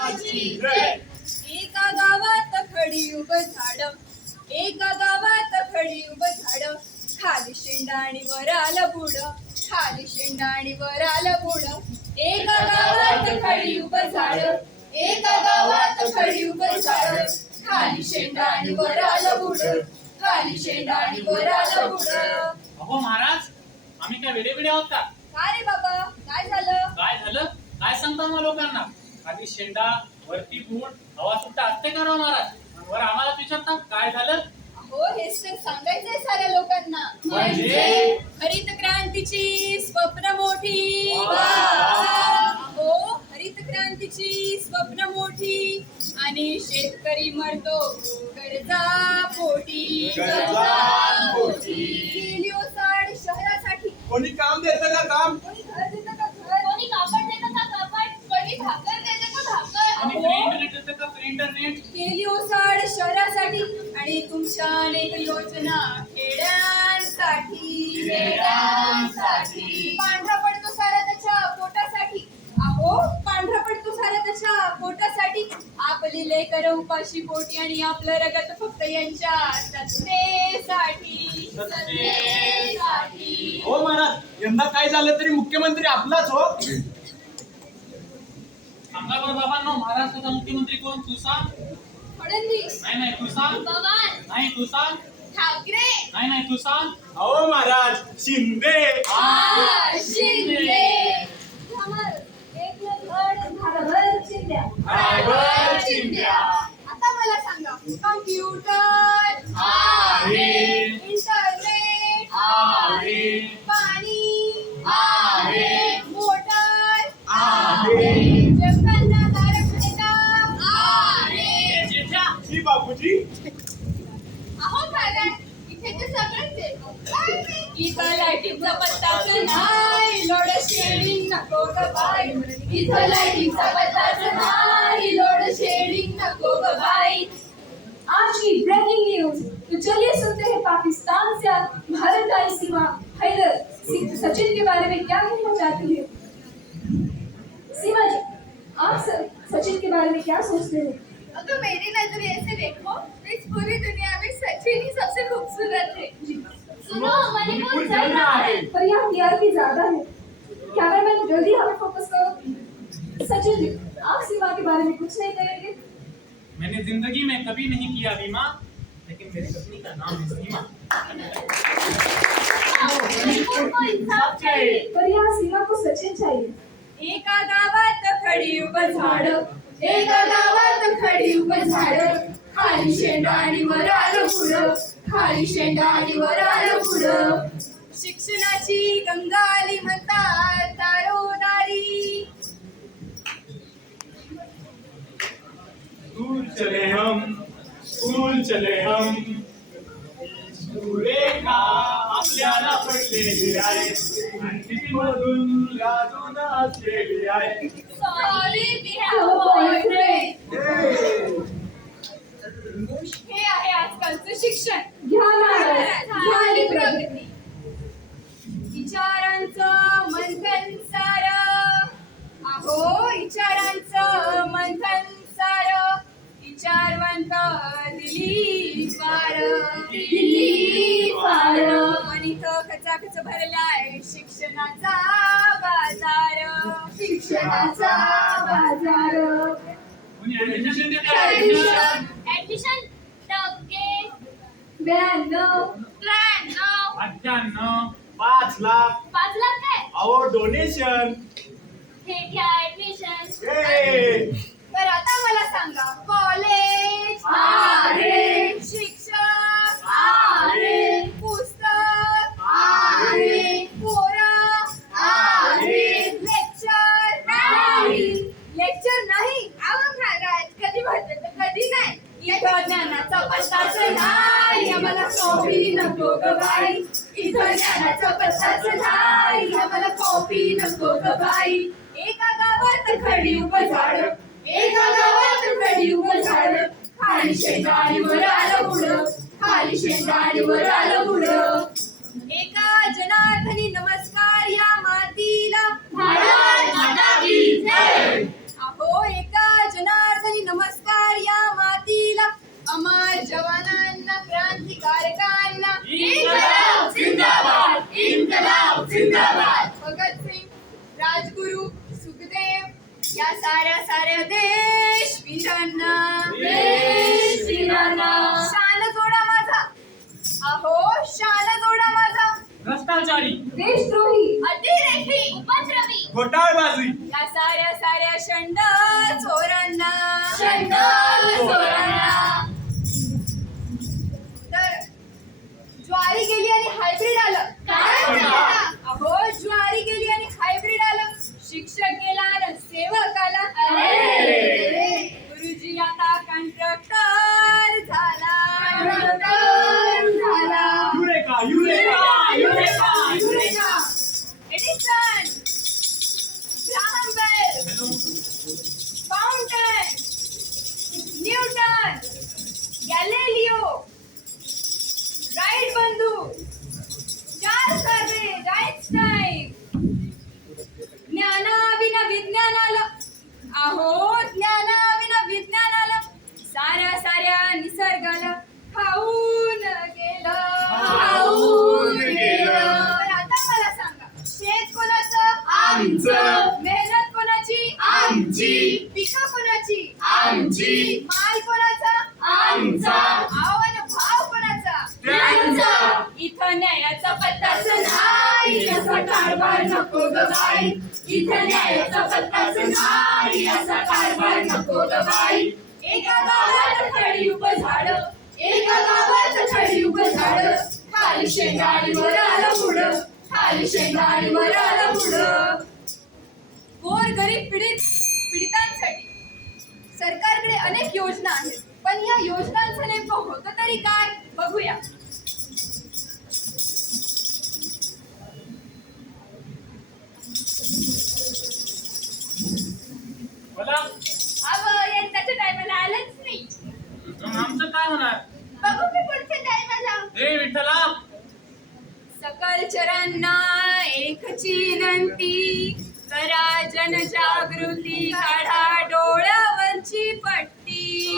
महाराजाची जय. एका गावात खडी उभं झाड, एका गावात खडी उभं झाड, खाली शेंडा आणि वर आलं बुड, खाली शेंडा आणि वर आलं बुड. एका गावात खडी उभं झाड, एका गावात खडी उभं झाड, खाली शेंडा आणि वर आलं बुड, खाली शेंडा आणि वर आलं बुड. अहो महाराज, आम्ही काय वेडे आहोत का? काय रे बाबा, काय झालं? काय झालं? काय सांगता मग लोकांना? खाली शेंडा वरती बूड, हवा सुट्टा असते का राव महाराज? वर आम्हाला विचारता काय झालं? हो, हेच तर सांगायचंय साऱ्या लोकांना. म्हणजे? हरित क्रांतीची स्वप्न मोठी. हो, हरित क्रांतीची स्वप्न मोठी आणि शेतकरी मरतो कर्जा पोटी. गेली ओसाड शहरासाठी. कोणी काम देतं का काम? कोणी घर देतं का घर? कोणी कापड देतं का कापड? कोणी भाकर देतं का भाकर? आणि फ्री इंटरनेट येतं का फ्री इंटरनेट? केली ओसाड शहरासाठी आणि तुमच्या अनेक योजना खेड्यांसाठी. पांढरा पडतो सारा त्याच्या पोटासाठी. अहो, पांढरा पडतो सारा त्याच्या पोटासाठी. आपली लेकर उपाशी पोटी आणि आपलं रगत फक्त यांच्या सत्तेसाठी. हो महाराज, यंदा काय झालं तरी मुख्यमंत्री आपलाच हो. सांगा बरं बाबांनो, महाराष्ट्राचा मुख्यमंत्री कोण? तू सांग. फडणवीस. नाही तू सांग. पवार. नाही तू सांग. ठाकरे. नाही तू सांग. हो महाराज, शिंदे. शिंदे. चिंध्या. आता मला सांगा, कम्प्युटर आहे. इंटरनेट आहे. पाणी आहे. मोटर आहे. जगांना तारक मेहता आहे. जेठ्या. जी बापूजी. अहो काय इथे तर सगळंच येतो. इथं लाईटीचा पत्ताच नाही, लोड शेडिंग नको ग बाई. इथं लाईटीचा पत्ताच नाही, लोड शेडिंग नको ग बाई. आज की ब्रेकिंग न्यूज। तो चलिए सुनते हैं पाकिस्तान से भारत आई सीमा हैदर सचिन के बारे में क्या कहना चाहती है। सीमा जी, आप सचिन के बारे में क्या सोचते हैं? अगर मेरी नजरिए से देखो तो इस पूरी दुनिया में सचिन ही सबसे खूबसूरत है। सुनो, मणिपुर चल रहा है। पर यहाँ टीआरपी ज्यादा है। कैमरामैन जल्दी हमें फोकस करो। सचिन जी, आप सीमा के बारे में कुछ नहीं कहेंगे? मैंने जिंदगी में कभी नहीं किया बीमा, लेकिन मेरी पत्नी का नाम है सीमा। मणिपुर को इंसाफ चाहिए। पर यहाँ सीमा को सचिन चाहिए। एका गावात खडी उभं झाड, एका गावात खडी उभं झाड, खाली शेंडा आणि वर आलं बुड, खाली शेंडा आणि वर आलं बुड. शिक्षणाची गंगा आली म्हणतात दारोदारी. स्कूल चले हम, स्कूल चले हम. स्कूले का आपल्याला पडलेली आहे आणि मधून गाजून असलेली आहे. Sorry, we have a boyfriend. हे आहे आजकालचं शिक्षण. घ्या महाराज, झाली प्रगती. विचारांचं मंथन सार. अहो, विचारांचं मंथन सार. विचारवंत दिली पार. आणि तो खचाखच भरलाय शिक्षणाचा बाजार. शिक्षणाचा बाजार. कोणी ऍडमिशन देतं? ऍडमिशन टक्के 92. 98. 5 लाख. 5 लाख काय? अहो डोनेशन. हे घ्या ऍडमिशन. ए तर आता मला सांगा, कॉलेज आहे. शिक्षक आहे. पुस्तक आहे. पोरं आहे. लेक्चर नाही. लेक्चर नाही. अहो महाराज, कधी म्हटलं तर कधी नाही. इथं ज्ञानाचा पत्ताच नाही, आम्हाला कॉपी नको ग बाई. इथं ज्ञानाचा पत्ताच नाही, आम्हाला कॉपी नको ग बाई. एका गावात खडी उभं झाड, एका गावात खडी उभं झाड, खाली शेंडा आणि वर आलं बुड, खाली शेंडा आणि वर आलं बुड. एका जनार्दनी नमस्कार या मातीला. भारत माता की जय. अहो, एका जना जिंदाबाद भगतसिंग राजगुरू सुखदेव या साऱ्या देशवीरांना शान जोडा माझा अहो शान जोडा माझा भ्रष्टाचारी, देशद्रोही, अतिरेकी उपद्रवी घोटाळबाजी या साऱ्या शंड चोरांना तर ज्वारी गेली आणि हायब्रिड आलं अहो ज्वारी गेली आणि हायब्रिड आलं शिक्षक गेला आणि सेवक आला गुरुजी आता कंट्रक्टर झाला eureka Edison Graham Bell fountain Newton Galileo Wright बंधू चार्ल्स बेबेज आइन्स्टाईन ज्ञानाविना विज्ञान आलं अहो ज्ञानाविना विज्ञान आलं साऱ्या निसर्गाला खाऊन गेलं तर आता मला सांगा शेत कोणाचं आमचं. मेहनत कोणाची आमची. पिकं कोणाची आमची. माल कोणाचा आमचा. आणि भाव कोणाचा त्यांचा. इथं न्यायाचा पत्ताच नाही असा कारभार नको ग बाई इथं न्यायाचा पत्ताच नाही असा कारभार नको ग बाई एका गावात खडी उभं झाड खाली शेंगाडीवर आलं पुढं गोर गरीब पीडितांसाठी सरकारकडे अनेक योजना आहेत पण या योजनांचं नेमकं होतं तरी काय बघूया बोला, यंदाच्या टायमाला आलंच नाही मग आमचं काय होणार? बघू मी पुढच्या टायमाला हे विठ्ठला, सकल चरांना एकची विनंती करा जनजागृती काढा डोळ्यावरची पट्टी